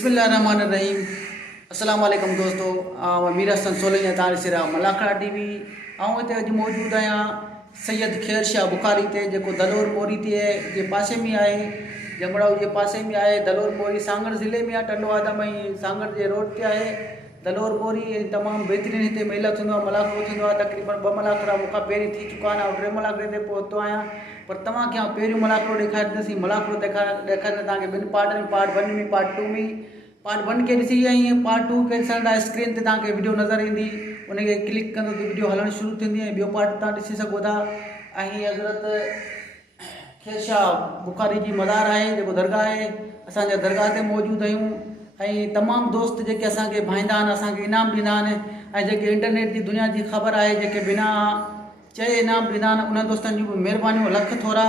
बिस्मिल्लाहिर्रहमानिर्रहीम। अस्सलाम वालेकुम दोस्तों, मीर हसन सोलैया तार सिरा मलाखड़ा टीवी। हिते अॼु मौजूदु आहियां सैयद खैर शाह बुखारी ते, जेको दलोर मोरी जे पासे में आहे, जमड़ाऊ जे पासे में आहे। दलोर मोरी सांगड़ ज़िले में आहे, टंडो आदम ऐं सांगड़ जे रोड ते आहे दलोर मोरी। तमामु बहितरीनु हिते मेला थींदो आहे, मलाखड़ो थींदो आहे। तक़रीबन 2 मलाखड़ा मूंखां पहिरीं थी चुका आहिनि ऐं 3 मलाखड़े ते पहुतो आहियां। पर तव्हांखे आउं पहिरियों मलाखड़ो ॾेखारींदुसि। मलाखड़ो ॾेखारींदे तव्हांखे 2 पार्टनि में, पार्ट 1 में, पार्ट 2 में। पार्ट 1 खे ॾिसी ऐं पार्ट 2 खे ॾिसण लाइ स्क्रीन ते तव्हांखे वीडियो नज़र ईंदी, उनखे क्लिक कंदो त वीडियो हलणु शुरू थींदी ऐं ॿियो पार्ट तव्हां ॾिसी सघो था। ऐं हीअ हज़रत खैर शाह बुखारी जी मज़ार आहे, जेको दरगाह आहे। असांजे दरगाह ते मौजूदु आहियूं ऐं तमामु दोस्त जेके असांखे भाईंदा आहिनि, असांखे इनाम ॾींदा आहिनि। ऐं जेके इंटरनेट जी दुनिया जी ख़बर आहे, जेके बिना चए इनाम ॾींदा आहिनि, उन्हनि दोस्तनि जूं महिरबानियूं लख थोरा।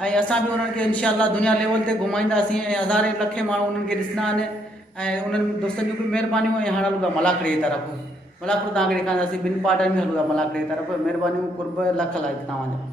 ऐं असां बि उन्हनि खे इनशाअल्लाह दुनिया लेवल ते घुमाईंदासीं ऐं हज़ारे लखे माण्हू उन्हनि खे ॾिसंदा आहिनि। ऐं उन्हनि दोस्तनि जूं बि महिरबानियूं। ऐं हाणे हलूं था मलाखड़े जी तरफ़। मलाखड़ो तव्हांखे ॾेखारींदासीं 2 पार्टनि में, हलूं था मलाखड़े जी तरफ़। महिरबानियूं, कुर्ब लख लाइ तव्हांजो।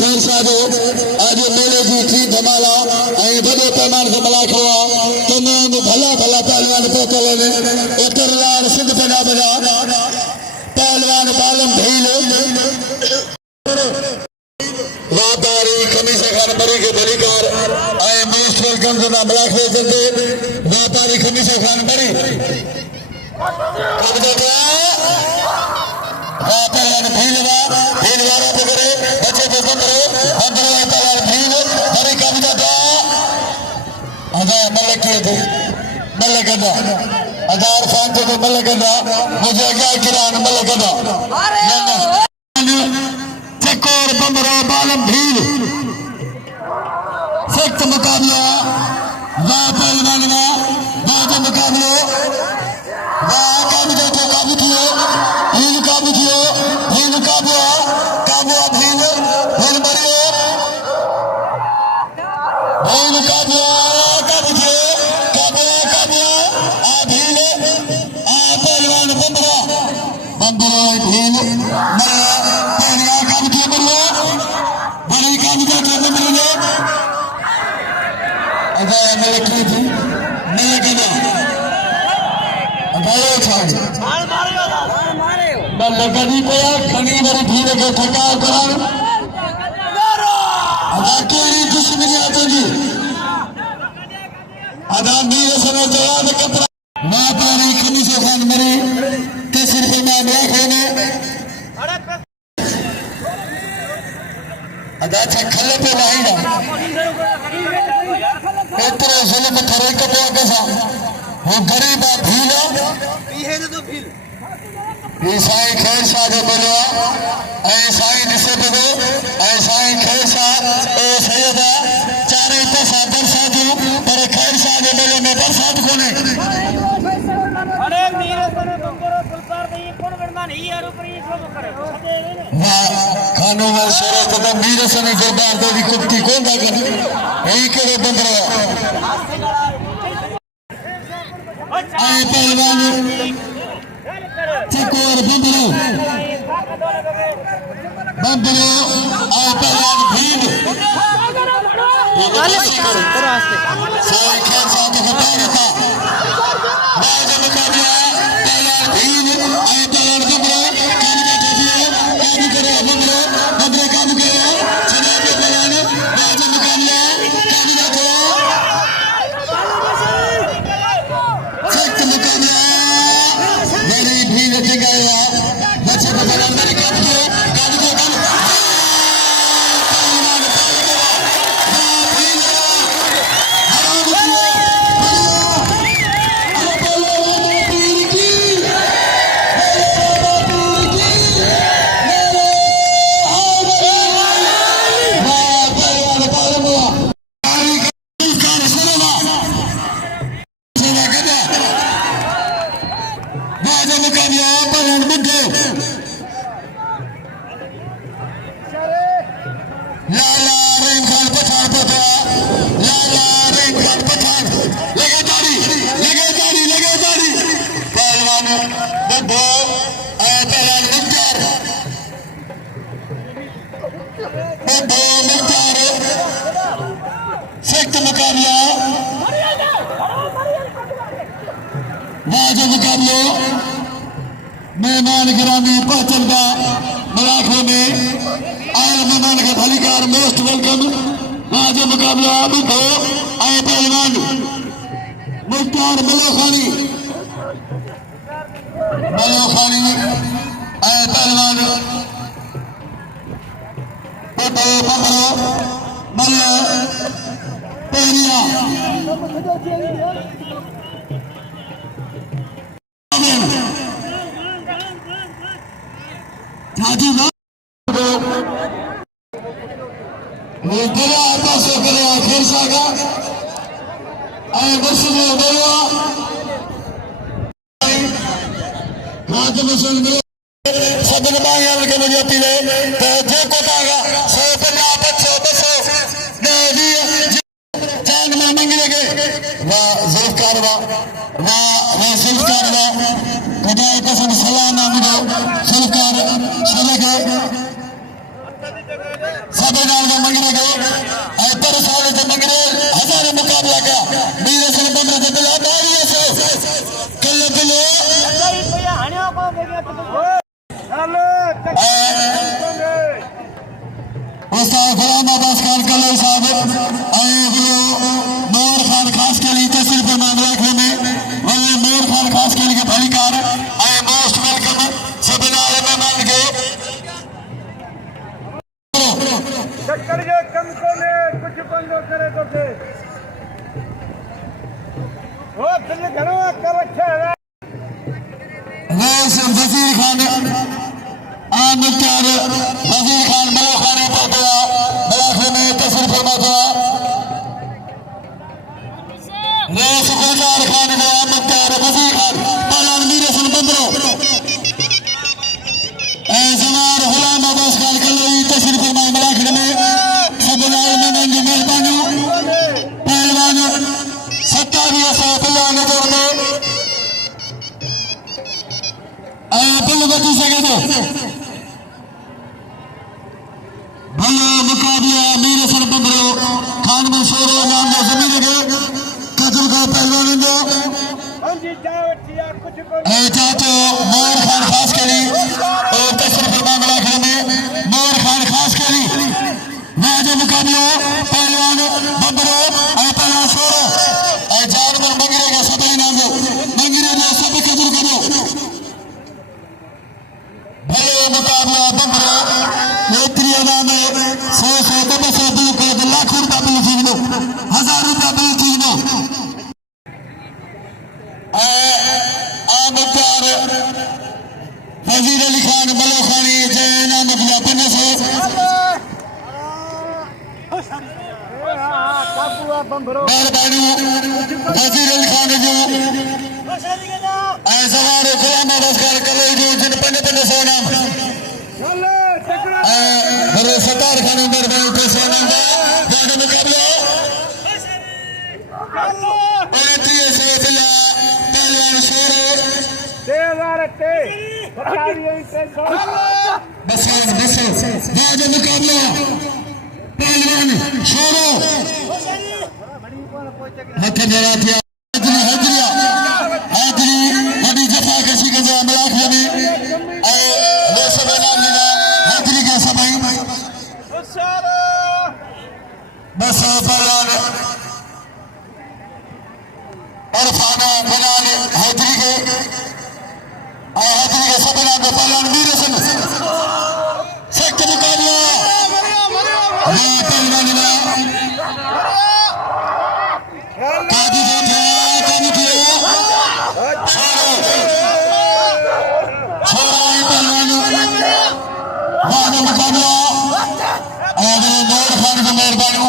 खैर शाह जो आज मेले की थी धमाला ऐं वॾे पैमाने ते मलाखड़ो आहे। तमामु भला भला पहलवान पहुतल आहिनि। उतरलाल सिंध पंजाब जा पहलवान बालम भील, वापारी खमीस खान मरी के दलीकार ऐं मोस्ट वेलकम कंदा मलाखड़े कंदे वापारी खमीस खान मरी पहलवान भील वारा पे करे बच्चे को बंदरो पहलवान भील मरी कब्जा था अदा मलकदा अदार खान को मलकदा मुझे क्या किरान मलकदा चकोर बंदरो बालम भील सख्त मुकाबला वाह पहलवान वाह मुकाबलो वाह काबू को काबू कियो भील काबू कियो भील काबू भील भील मरियो भील काबू कियो काबू आ भील आ पहलवान बंदरो भील मरिया पहलवान काबू कियो मरियो बड़ी काबू कियो बंदरो अदा मलकी थी मलकदा अदायो छाड़ी लगनी पे खनी मेरी भीड़ के ठकार करान अदा कोई दुश्मनी आते जी अदा मीर समय जवान कतरा मां पारी खनी से खान मरी तस्वीर पे मां ब्लैक होने अदा छा खले पे लाइना इतने जुल्म थरे कपड़ा कैसा वो गरीब भील साईं खैर शाह जो बोलो ऐं साईं ॾिसे पियो ऐं साईं खैर शाह ए सैयद चारे पासा बरसातूं, पर खैर शाह जे मेले में बरसात कोन्हे। खानो वाल शरत त मीर सने गुरबार दे दी कुत्ती कोन था कनि ही केड़ो बंदरो ऐं पहलवान चकोर बंदरो और पहलवान भील साईं खैर शाह को खबर था बाज मुकाबला पहलवान भील और पहलवान काबू करे बंदरो काबू करे चले के पहलवान बाज मुकाबला काबू सख्त मुकाबला बड़ी भील जगाया बच्चे को पहलवान मेरे काबू किया बुद्धो मुख्तार सख्त मुकाबला वाजिब मुकाबलो मेहमान गिरामी पहुंचल का मलाखों में आए मेहमान के भलीकार मोस्ट वेलकम वाजिब मुकाबला बुद्धो आए पहलवान मुख्तार मलोखानी आए पहलवान बुद्धो बबरो मल पहरिया जादू ना ये दिला पासो करे खेल सागा आए बसुलो बोलवा राज मसन में सदन बायाल के मुझे पीले तो जे कोटागा 150 ने दी जान में मंगले के वाह जुल्फकार वाह जुल्फकार खुदाई कसम सलाम आमिदो जुल्फकार शलके सबे नाल में मंगले के पर साल से मंगले हजार मुकाबला का मीरे से बंदर से बिला बारिया से कल बिलो उस्ताद गुलाम अब्बास खान कलई साहब आए बिलो नूर खान खास के लिए तस्वीर पर मामला में वल्ले नूर खान खास के लिए भलीकार आए मोस्ट वेलकम सब नाल में मान के चक्कर के कम को ले कुछ बंद करे तो थे वो तुझे घरों कर रखा है वजीर खान मुख्तार वजीर खान मलोखानी पहुंचा मलाखे में तस्वीर फरमा था रेस गुलजार खान ने मुख्तार वजीर खान पहलवान मीर हसन बंदरो जवार गुलाम अब्बास खान कलोई तस्वीर फरमा मलाखे में सब नाल में मंगी मेहरबानी पहलवान 2700 पहलवान दौड़ में बिल बची सके तो भलो मुकाबला मीर सर बंदरो खान में शोरो नाम जो जमीन के कजल का पहलवान दो चाचो मोर खान खास के लिए और तस्वीर फरमान रखने में मोर खान खास के लिए वाजे मुकाबला पहलवान बंदरो पहलवान शोरो जानवर मंगरे के सभी नाम दो मंगरे ने सभी कजल करो भले मुकाबला बंदरो नेत्री अदा में 100 200 बिल को लाखों रुपया बिल जीवनो 1000 रुपया बिल जीवनो मुख्तार वजीर अली खान मलोखानी जैन अहमद पन्ने से मेहरबानी वजीर अली खान जो सवार गुलाम अब्बास खान कलोई जो जिन पन्ने पन्ने से नाम बड़े सतार खान मेहरबानी पैसे नाम जाने मुकाबला और 30 से बिला पहलवान शोरो 2000 बस जाने मुकाबला पहलवान शोरो हथ जरा थी हाजरी बड़ी जफा कशी के जो मलाख में वो सब नाम लेना हाजरी के समय बस पहलवान और फाना बनान हाजरी के सब नाम के पहलवान मीर हसन सख्त मुकाबला पहलवान काजी जो थे काजी थे छोरा पहलवान वादा मुकाबला और नौर खान को मेहरबानी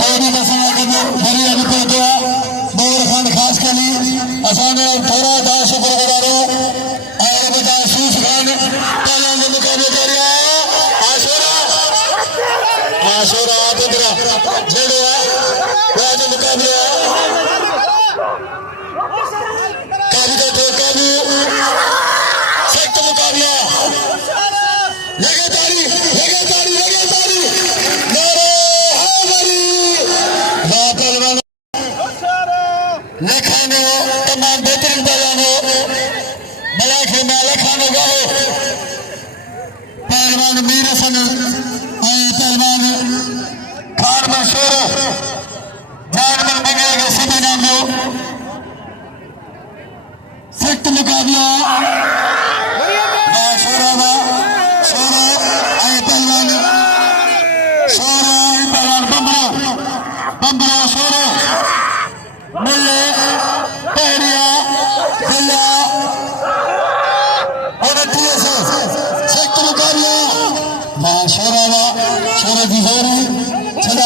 तेरी मसला करने बड़ी अभी पहुंचा नौर खान खास के लिए असाने थोड़ा दा शुक्रगुजार हो और बता सूस खान पहलवान के मुकाबले कर रहा आशोरा बंदरा जड़वा वादा मुकाबला काबू का तो काबू सख्त मुकाबला लगातारी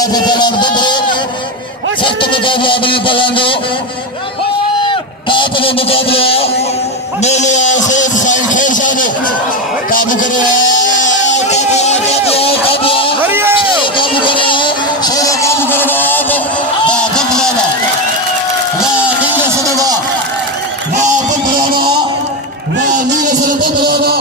बाजी पहलवान बंदरो सख्त मुकाबला अमली पहलवान दो टॉप दे मुकाबला मेले सेठ साईं खेर शाह ने काबू करे काबू करे शेर काबू करे बंदराना वाह नीले सदवा वाह बंदराना वाह नीले सद बंदराना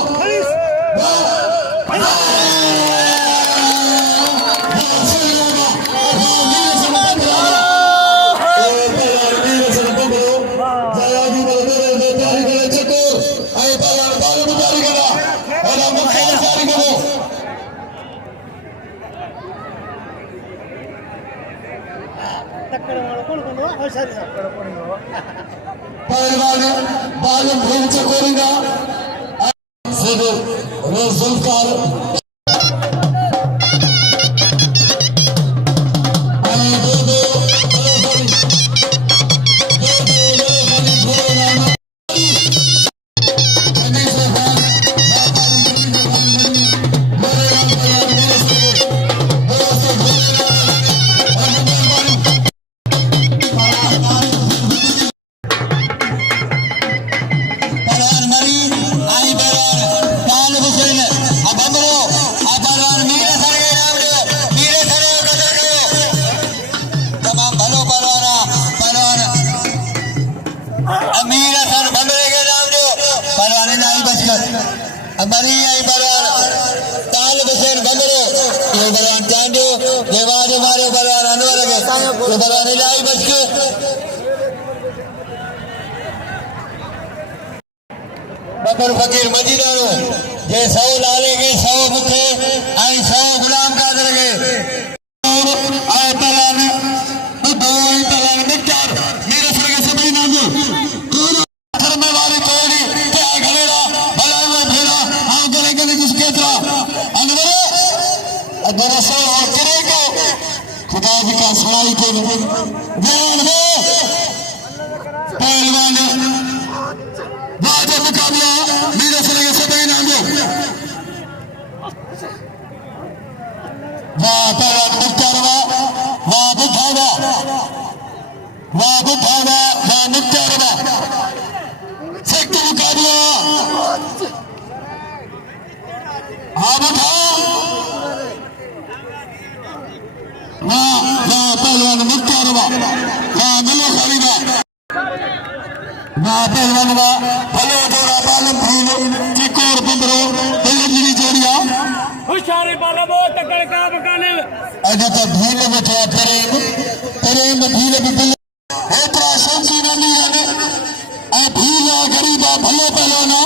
पहलवान बालम भीम चकोरीना सिद्ध जुल्फकार हमारी आई बलवान ताल बसेर बंदरो ये बलवान चांदो देवाज मारो बलवान अनवर के ये बलवान लाई बच के बकर फकीर मदीनानो जे 100 लाले के 100 मुखे आई 100 गुलाम कादर के आए बलवान दो ही बलवान मिटार मेरे सर के सभी नाम शर्मे वाली कोड़ी क्या घरेरा खुदा जी का सड़ाई को पहलवान वादे मुकाबला मेरे से लगे सभी नाम दो वाह पहलवान मुक्तारवा वाह बुद्धावा वाह बुद्धावा वाह मुक्तारवा सख्त मुकाबला हाँ बुद्धा वाह वाह पहलवान मुक्तारवा वाह मिलो खरीदा वाह पहलवान वाह भलो जोड़ा बालम भील चिकोर बंदरो दिल्ली जोड़िया होशियारी बाला बहुत तकड़ का बकाने अजे तो भील बैठा प्रेम भील भी दिल हेतरा शौकी नहीं आने ऐ भील गरीबा भलो पहलवाना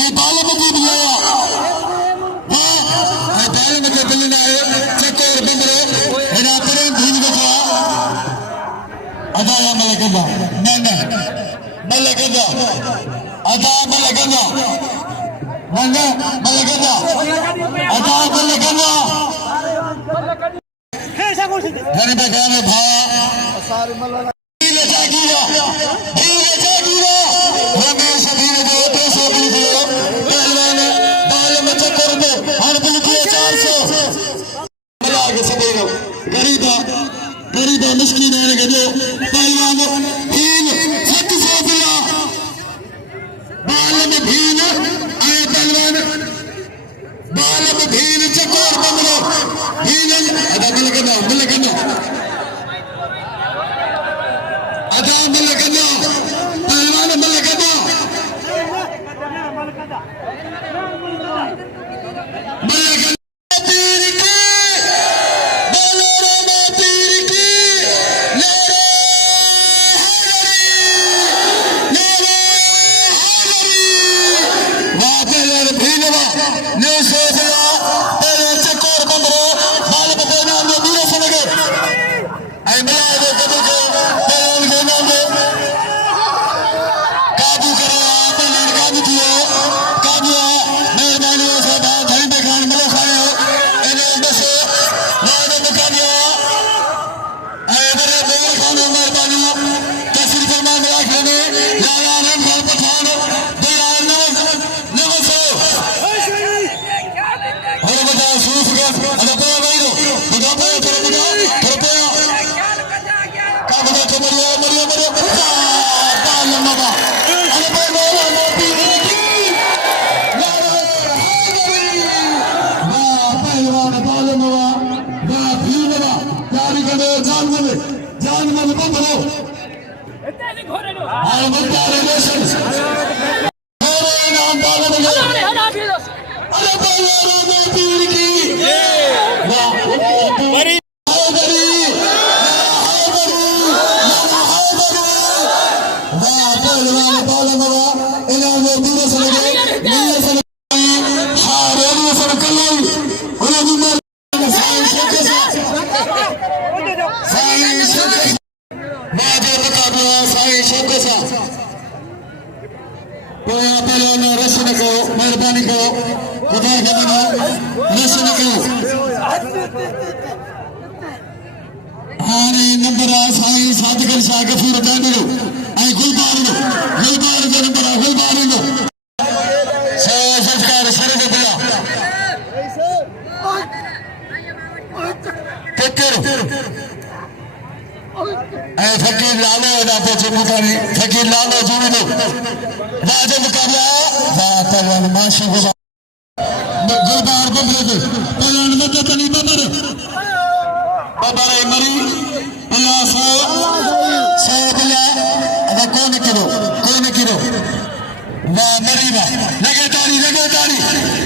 ऐ बालम भी आया वाह ऐ बालम के दिल ना आए चिकोर बंदरो हेना प्रेम भील बैठा अदा मलकदा नहीं मलकदा अदा मलकदा नंगा मलकदा अदा मलकदा घने पे गाने भा भील जागीरा रमेश भील दो 200 भील दो पहलवान बालम चक्कर में हर बिल दिए 400 मिला के सभी लोग गरीबा मिस्कीन है के जो पहलवान भील 700 दिया बालम भील आए पहलवान बालम भील चकोर बंदरो भील अदा मलकदा अदा मलकदा पहलवान मलकदा मलकदा तीर की बोलो तीर की लेरे वाह पहलवान भीलवा ने सोचला पहले चकोर बंदरो बालम के नाम में वीर से लगे आई मिला दे कभी को पहलवान के नाम में काबू करे पहलवान काबू कियो काबू मेहरबानी से बात धरी पे खान मिलो खाने हो इन्हें बस वादे मुकाबला आए बड़े मेरे खान मेहरबानी तस्वीर फरमान रखने में लाला राम खान पठान दिलार नवस अरे बोलो रामा पीर की वाह बड़ी मेहरबानी करो खुदा के मनो रश न करो हाणे नंबर आहे साईं सादगल शाह गफूर दानी जो ऐं गुलबार जो नंबर आहे गुलबार जो संस्कार शरद दिला फ़कीर ऐं फ़कीर लालो एॾा पहुचे मुकामी फ़कीर लालो जुड़ी दो राज मुकाबला वाह पहलवान माशी गुलबार बबरे दे पहलवान मदद अली बबर मरी अल्लाह सौ बिला अदा कौन किरो वाह मरी वाह लगे तारी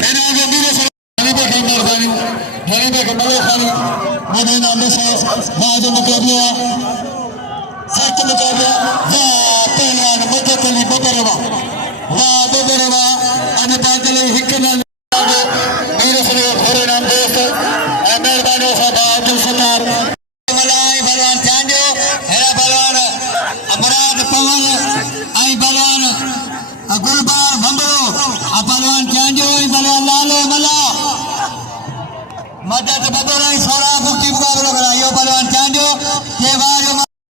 एना के मीरे से हनीबे के मेहरबानी हनीबे के मलो खानी मदीना में से बाज मुकाबला सख्त मुकाबला वाह पहलवान मदद अली बबर वाह बबर वाह अने बादल हिकना मीरे से घोरे नाम दोस्त मेहरबानी साहब अब्दुल सत्तार मलाई बलवान चांडियो हेरा बलवान अमराद पवन आई बलवान गुलबार भंबरो बलवान चांडियो आई बलवान लालो मला मदद बदल आई सोरा मुक्ति मुकाबलो करायो बलवान चांडियो के बार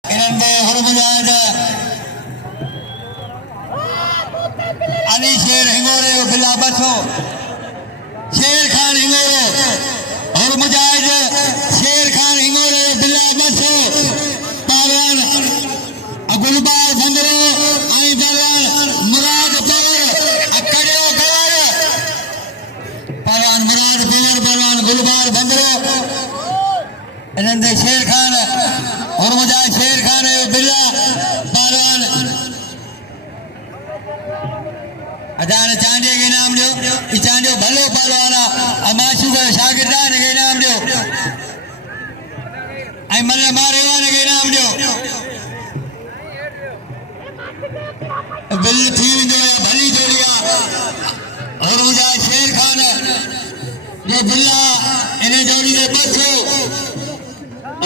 इनंदे हुरमुजाहिद अली शेर हिंगोरे बिला बसो शेर खान हिंगोरे और मुजाहिद शेर खान हिंगोरे बिला बसो पहलवान गुलबार भंगरो आई पहलवान मुराद पवर अकड़ियो गवर पहलवान मुराद पवर पहलवान गुलबार भंगरो इनंदे शेर खान और मुजाहिद शेर खान बिला पहलवान अदान चांडिया के नाम दो चांडियो भलो पहलवाना अमाशु का शागिर्दान के नाम दो आई मल्ल मारेवान के नाम दो बिल थी जो भली जोड़िया और मुझा शेर खान ये बिल्ला इन्हें जोड़ी दे बच्चो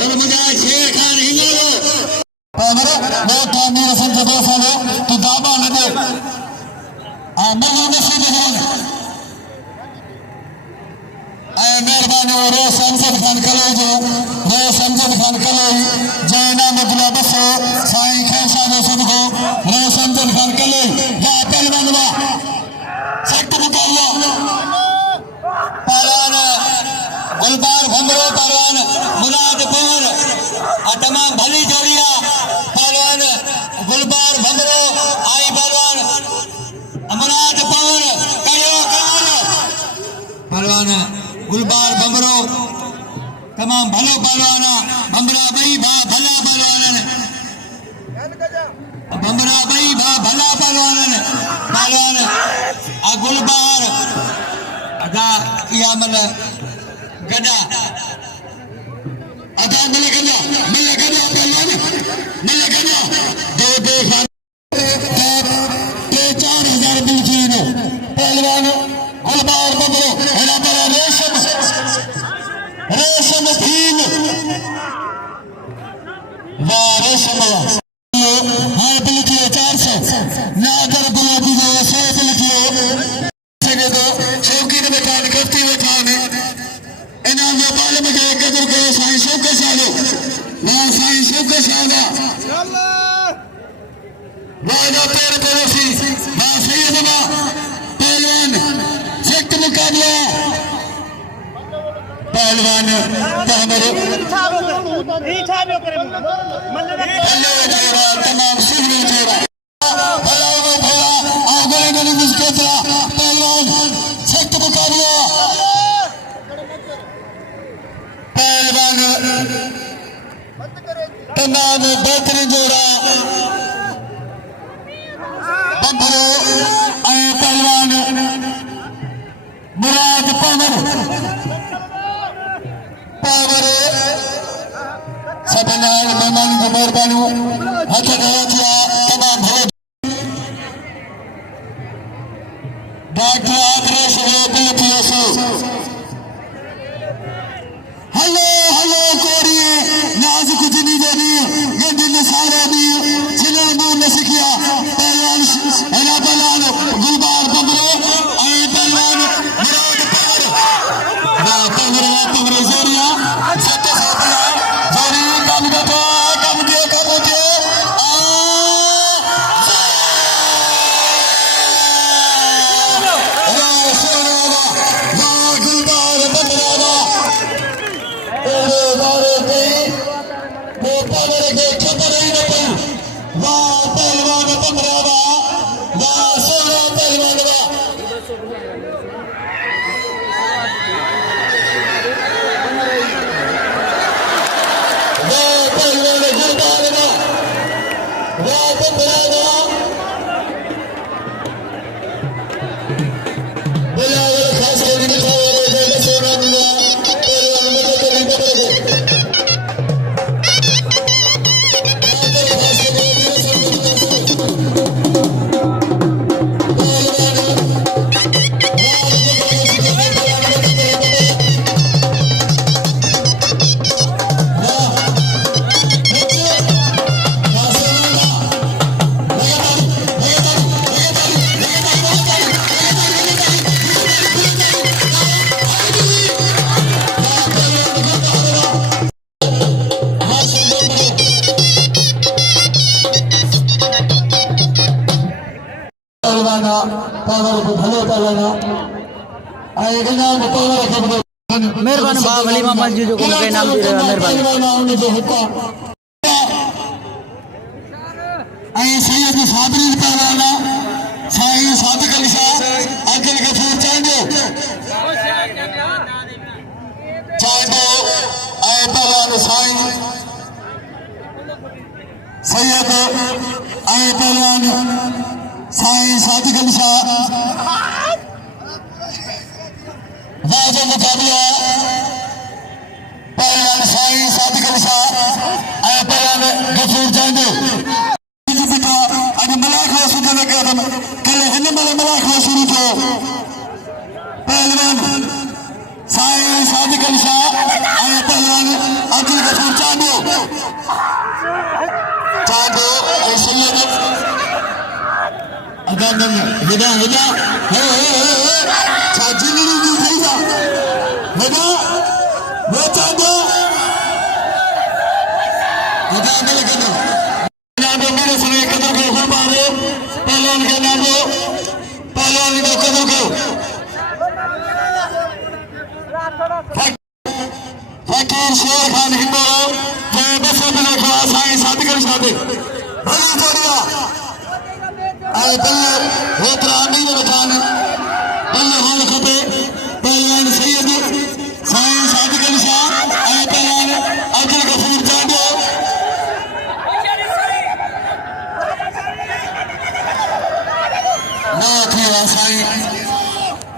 और मुझा शेर खान हिंगोलो मेरे वो तो मेरे संग दो सालों तो दाबा न दे मल्लो नसीब है मेहरबानी रोज समजद खान कलोई जैना मुदला बसो साईं खैसा ने सबको रोज समजद खान कलोई वाह पहलवान वाह सख्त मुकाबला पहलवान गुलबार भंगरो पहलवान मुराद पवन तमाम भली जोड़िया पहलवान गुलबार भंगरो आई पहलवान मुराद पवन करियो पहलवान गुलबार भंगरो तमाम भलो पहलवाना भंगरा बई भा भला पहलवान भंगरा बई भा भला पहलवान पहलवान गुलबार अदा या मल गदा अदा मल गदा पहलवान मल गदा दो खान 4,000 बिल की पहलवान गुलबार बबरो हेरा बड़ा रेशम भील वाह रेशम हर बिल की 400 नागर गुलाबी दो 100 बिल की दो शौकीन बेटान कफ्ती बेटान इनाम जो बाल में गए कदर को साईं शौकत सालो वाह साईं शौकत साला वाह पैर पड़ोसी वाह सैयद पहलवान सख्त मुकाबला पहलवान तमाम सुहरी जोड़ा पहलवान सख्त मुकाबला पहलवान तमाम बेहतरीन जोड़ा बंधरो पहलवान मुराद पावर पावर सभिनी महिमान जी महिरबानियूं हथ खड़ा थिया तमामु भलो डॉक्टर आदर्श जो दिल थियोसि हलो हलो कोरी नाज़ुक जिनी जो ॾींहुं गंढ निसारो ॾींहुं जिन मूं न सिखिया पहलवान हेला पहलवान गुलबार बंगलो ऐं पहलवान मुराद पावर ज़ोरिया सत साथिया ज़ोरी कम कठो कम दियो गुलबार बंगला पावर के खबर ही न पई वाह पहलवान पंद्रहवा वाह 16 पहलवान वाह पहलवान गुलबार वाह पंद्रहवा बिलावल खास के लिखा हुआ है सोना मिला पहलवान में तो नहीं पकड़े पावर को भलो पहलवाना आई इनाम पावर को मेहरबानी बाबा वली मोहम्मद जी जो को मूंखे इनाम दी रहियो आहे मेहरबानी जो हुकुम आई सैयद साबरी पहलवाना साईं सादिक अली शाह अंकल के फूर चांदो आई पहलवान साईं सैयद आई पहलवान साईं सादिक अली शाह वाजो मुकाबला पहलवान साईं सादिक अली शाह ऐं पहलवान गफूर चांदो अॼु मलाख शुरू न कयो अथनि कल्ह हिन महिल मलाख शुरू थियो पहलवान साईं सादिक अली शाह ऐं पहलवान अब्दुल गफूर चांदो ऐं सैयद अदान हेॾा हेॾा छा जिंदड़ी जी थी हेॾा वो चांदो हेॾा न लॻंदो नालो मेरे समय कदर को हो मारो पहलवान के नालो पहलवान को कदर को फकीर शेर खान हिंदुओं जो बस में रखा साईं सादिक अली शाह दे भली जोड़िया आए बल्ले होतरा अमीर खान बल्ले होल खपे पहलवान सैयद साईं सादिक अली शाह आए पहलवान अब्दुल गफूर चांदो ना थे साईं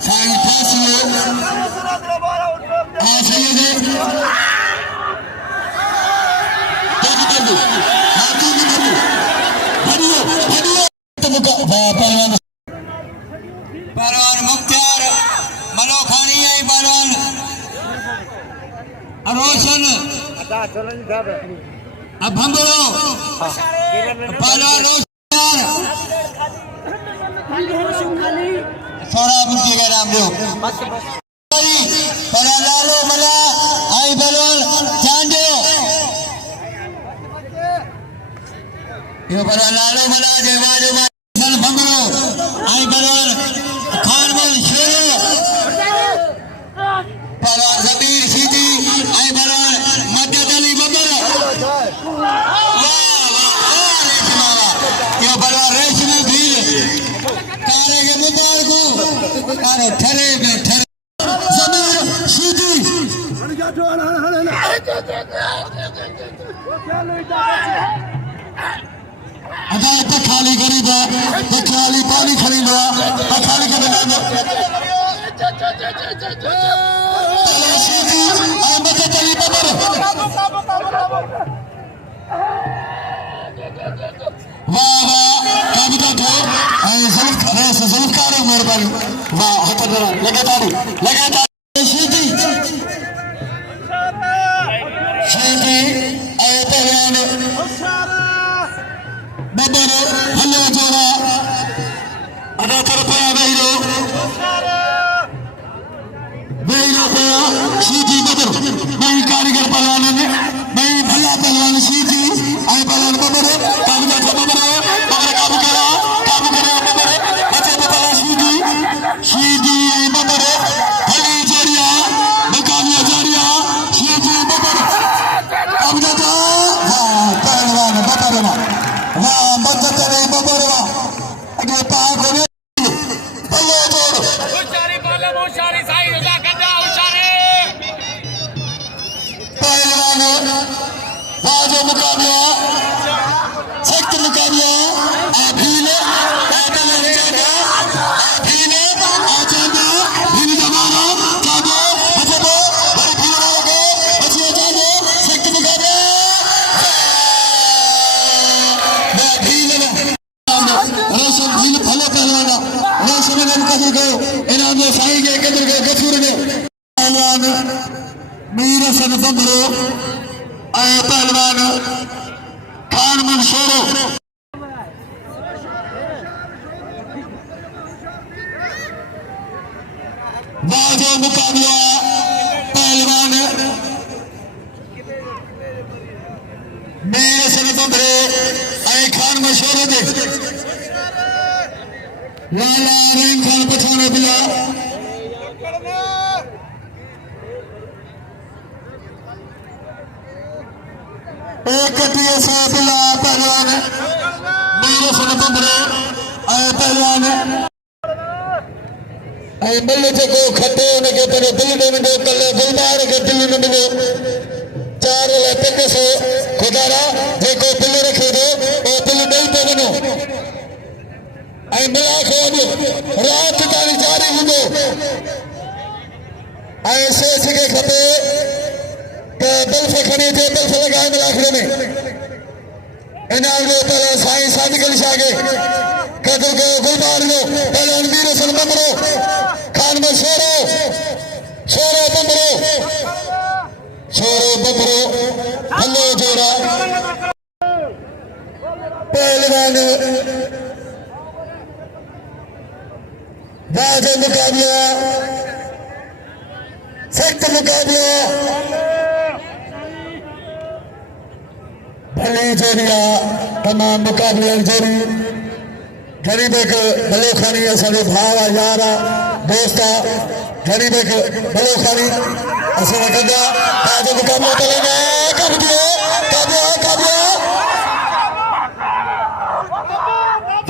साईं फैसले आ सैयद पहलवान मुख्तार मलोखानी है पहलवान रोशन अब हम बोलो पहलवान रोशन सोना मुक्ति का नाम दो पहलवान लालो मला आई पहलवान चांदो ये पहलवान लालो मला जय भंगरो आई पहलवान खानमल शेरो पहलवान जमीर सीधी आई पहलवान मदद अली बबर ये पहलवान रेशमी भील कारे के मुबार को कारे ठरे में ठरे जमीर सीधी अगर तो खाली गरीब है तो खाली पानी खरीदो खाली के बिना सीधी अहमद अली बबर वाह वाह काबिदा थे जुल्फकार मेहरबानी वाह हथ लगातार सीधी सीधी पहलवान बबर हलो जोड़ा अदा तरफ बहिरो सीधी बबर बई कारीगर पहलवान ने बई भला पहलवान सीधी आए पहलवान बबर काबिदा थे बबर काबू करा बबर बचे बबर सीधी सीधी आए बबर भली जोड़िया मुकाबला जारिया सीधी बबर काबिदा था वाह पहलवान बबर वाह मदद नहीं बबर वाह अगे पाक हो भलो जोड़ पहलवान वाजो मुकाबला सख्त मुकाबला अभील मीर सन बंदरो आए पहलवान खान मंसूरो बाजो मुकाबला पहलवान मीर सन बंदरो आए खान मंसूरो दे लाला रैन खान पठाने बिला एक से बिला पहलवान मेरे सन बंदरे आए पहलवान ऐं बिल जेको खटे हुनखे पंहिंजो दिलि ॾे मिंडो कल्ह गुलबार खे दिलि न मिलियो 4,500 खुदारा जेको बिल रखे थो उहो बिल ॾेई थो वञो ऐं मिला खे अॼु राति ताईं जारी हूंदो ऐं शेष खे खपे बल्फ खड़ी थे बल्फ लगाए मिलाखड़े में इनाम लो पहले साईं सादिक अली शाह के कदर को गुलबार लो पहले वीर सन बंदरो खान में छोरो बंदरो हलो जोड़ा पहलवान बाजो मुकाबला सख्त मुकाबला भली जोड़िया तमाम मुकाबले जोड़ी गरीब एक भलो खानी असांजो भाव आहे यार आहे दोस्त आहे गरीब एक भलो खानी असां कंदा बाजो मुकाबलो करेंगे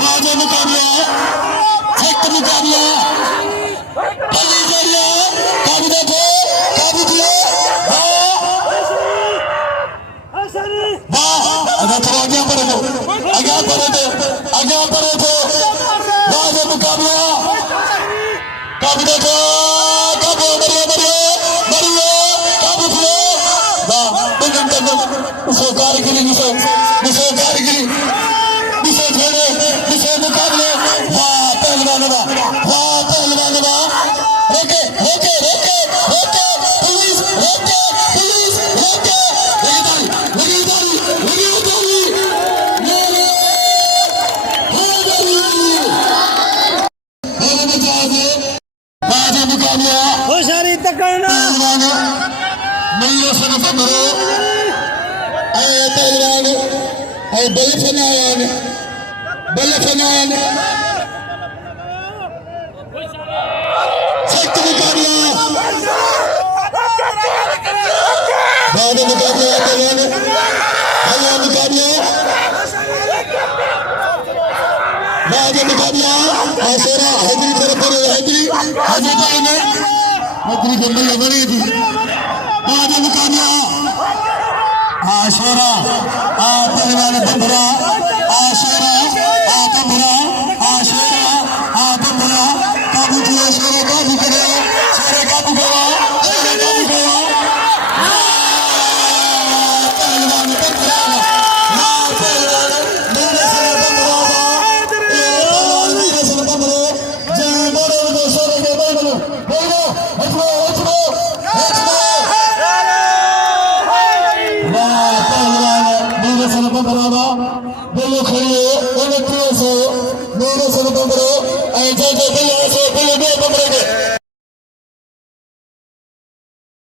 बाजो मुकाबला सख्त मुकाबला भली जोड़िया काबिदा थो अगर थोड़ा आगे बढ़े तो बाजो मुकाबला काबिदा थो काबू कारीगिरी मुकाबले वाह पहलवान रोके पुलिस रोके होशियारी तकड़ना मेरे सन बंदरो आए पहलवान और बल फनायान सख्त मुकाबला बाजो मुकाबला पहलवान हलो मुकाबला बाजो मुकाबला आशोरा हैदरी तरफ हैदरी को मिल बनी थी बाजो मुकाबला आशोरा आ पहलवान बंदरा आशोरा आ बंदरा काबू किया शेरों काबू करे जो खड़ी है 29 सौ 9 सौ पंद्रह ऐसे जो 2 सौ 2 पंद्रह